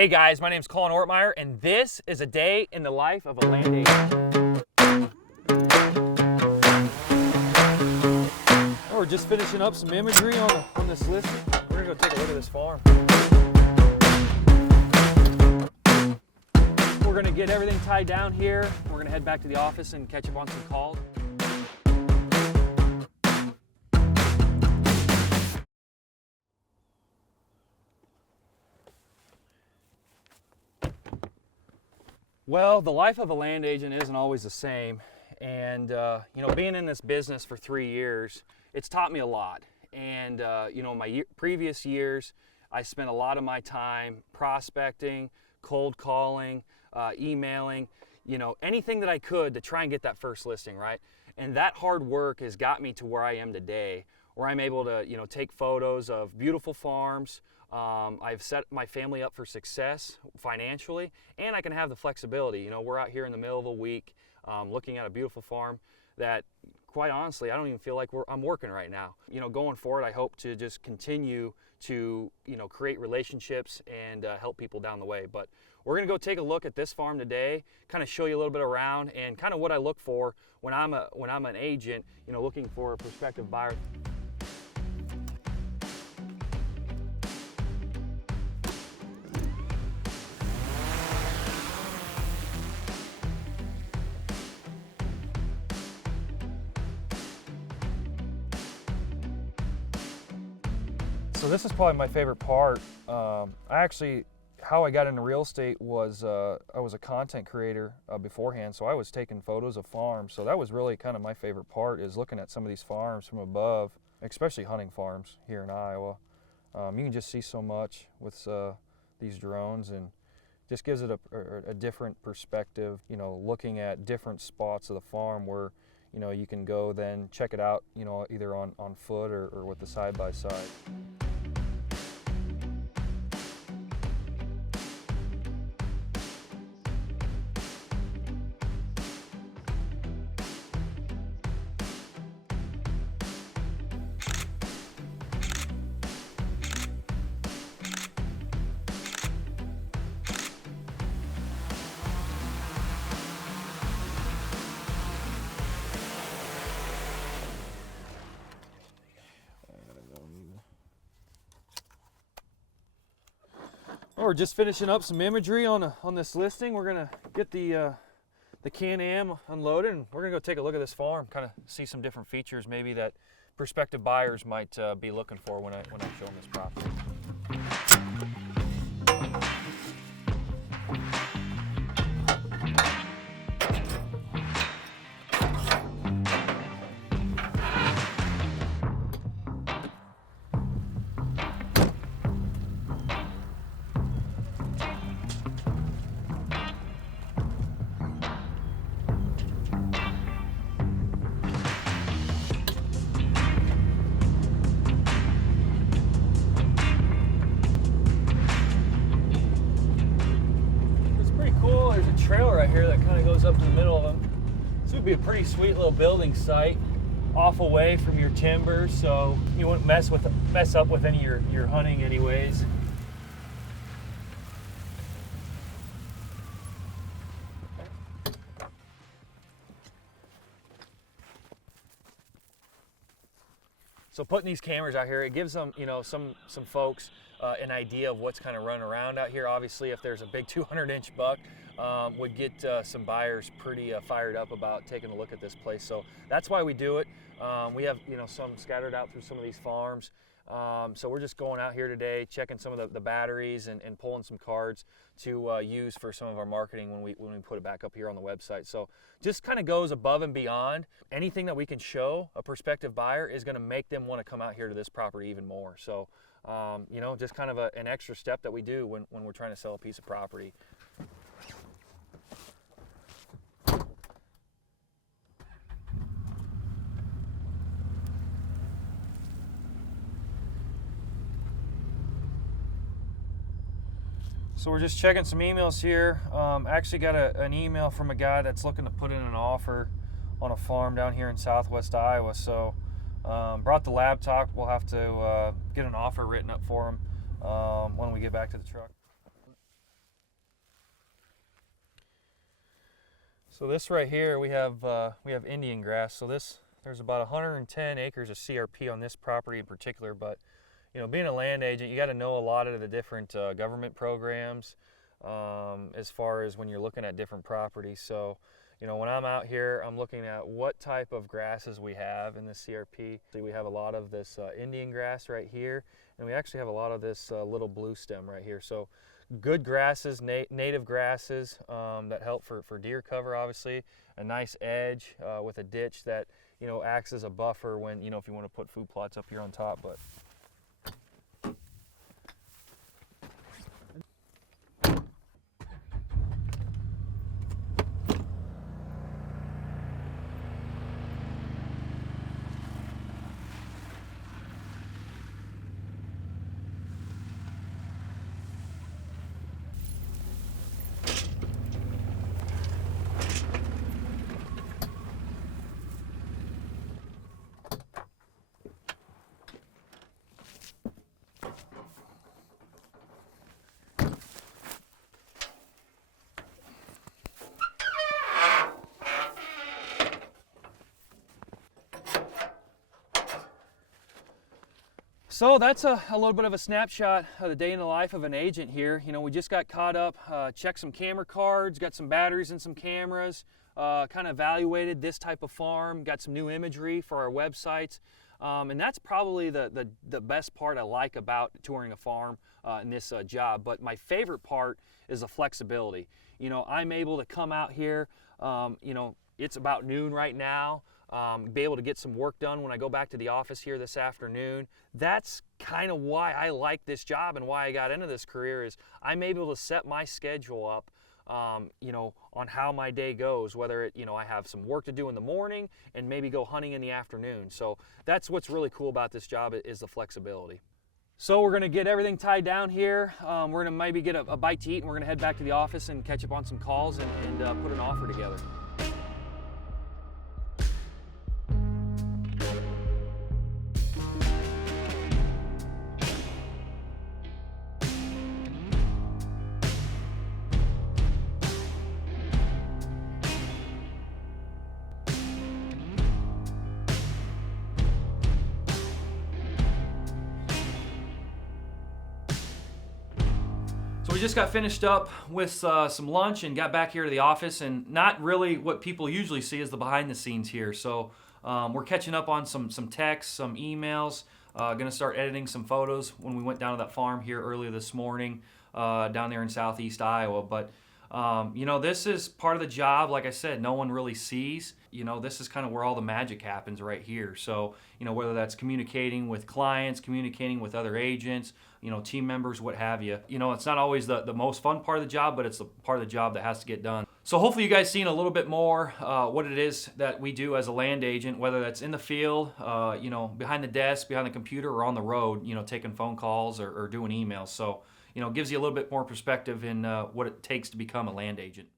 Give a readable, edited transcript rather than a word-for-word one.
Hey guys, my name's Colin Ortmeyer, and this is a day in the life of a land agent. We're just finishing up some imagery on this listing. We're gonna go take a look at this farm. We're gonna get everything tied down here. We're gonna head back to the office and catch up on some calls. Well, the life of a land agent isn't always the same, and being in this business for 3 years, it's taught me a lot. And my previous years, I spent a lot of my time prospecting, cold calling, emailing, anything that I could to try and get that first listing, right? And that hard work has got me to where I am today, where I'm able to take photos of beautiful farms. I've set my family up for success financially, and I can have the flexibility. We're out here in the middle of a week looking at a beautiful farm that, quite honestly, I don't even feel like I'm working right now. Going forward, I hope to just continue to create relationships and help people down the way. But we're gonna go take a look at this farm today, kind of show you a little bit around and kind of what I look for when I'm an agent, looking for a prospective buyer. So this is probably my favorite part. How I got into real estate was I was a content creator beforehand, so I was taking photos of farms. So that was really kind of my favorite part, is looking at some of these farms from above, especially hunting farms here in Iowa. You can just see so much with these drones, and just gives it a different perspective, looking at different spots of the farm where you can go then check it out, either on foot or with the side-by-side. We're just finishing up some imagery on this listing. We're gonna get the Can-Am unloaded, and we're gonna go take a look at this farm, kind of see some different features maybe that prospective buyers might be looking for when I show them this property. There's a trail right here that kind of goes up in the middle of them. This would be a pretty sweet little building site, off away from your timber, so you wouldn't mess up with any of your hunting anyways. So putting these cameras out here, it gives them, some folks an idea of what's kind of running around out here. Obviously, if there's a big 200-inch buck, would get some buyers pretty fired up about taking a look at this place. So that's why we do it. We have, some scattered out through some of these farms. So we're just going out here today, checking some of the batteries and pulling some cards to use for some of our marketing when we put it back up here on the website. So just kind of goes above and beyond. Anything that we can show a prospective buyer is going to make them want to come out here to this property even more. So, just kind of an extra step that we do when we're trying to sell a piece of property. So we're just checking some emails here. Actually got an email from a guy that's looking to put in an offer on a farm down here in southwest Iowa. So brought the laptop. We'll have to get an offer written up for him when we get back to the truck. So this right here, we have Indian grass. So there's about 110 acres of CRP on this property in particular. But being a land agent, you got to know a lot of the different government programs as far as when you're looking at different properties. So when I'm out here, I'm looking at what type of grasses we have in the CRP. So we have a lot of this Indian grass right here, and we actually have a lot of this little blue stem right here. So good grasses, native grasses that help for deer cover, obviously. A nice edge with a ditch that acts as a buffer when if you want to put food plots up here on top. But so that's a little bit of a snapshot of the day in the life of an agent here. We just got caught up, checked some camera cards, got some batteries and some cameras, kind of evaluated this type of farm, got some new imagery for our websites. And that's probably the best part I like about touring a farm in this job. But my favorite part is the flexibility. I'm able to come out here, it's about noon right now. Be able to get some work done when I go back to the office here this afternoon. That's kind of why I like this job and why I got into this career, is I'm able to set my schedule up on how my day goes, whether I have some work to do in the morning and maybe go hunting in the afternoon. So that's what's really cool about this job, is the flexibility. So we're going to get everything tied down here. We're going to maybe get a bite to eat, and we're going to head back to the office and catch up on some calls and put an offer together. So we just got finished up with some lunch and got back here to the office, and not really what people usually see is the behind the scenes here. So we're catching up on some texts, some emails, gonna start editing some photos when we went down to that farm here earlier this morning down there in southeast Iowa. But this is part of the job, like I said, no one really sees. This is kind of where all the magic happens right here. So, whether that's communicating with clients, communicating with other agents, team members, what have you. It's not always the most fun part of the job, but it's the part of the job that has to get done. So hopefully you guys seen a little bit more what it is that we do as a land agent, whether that's in the field, behind the desk, behind the computer, or on the road, taking phone calls or doing emails. So, gives you a little bit more perspective in what it takes to become a land agent.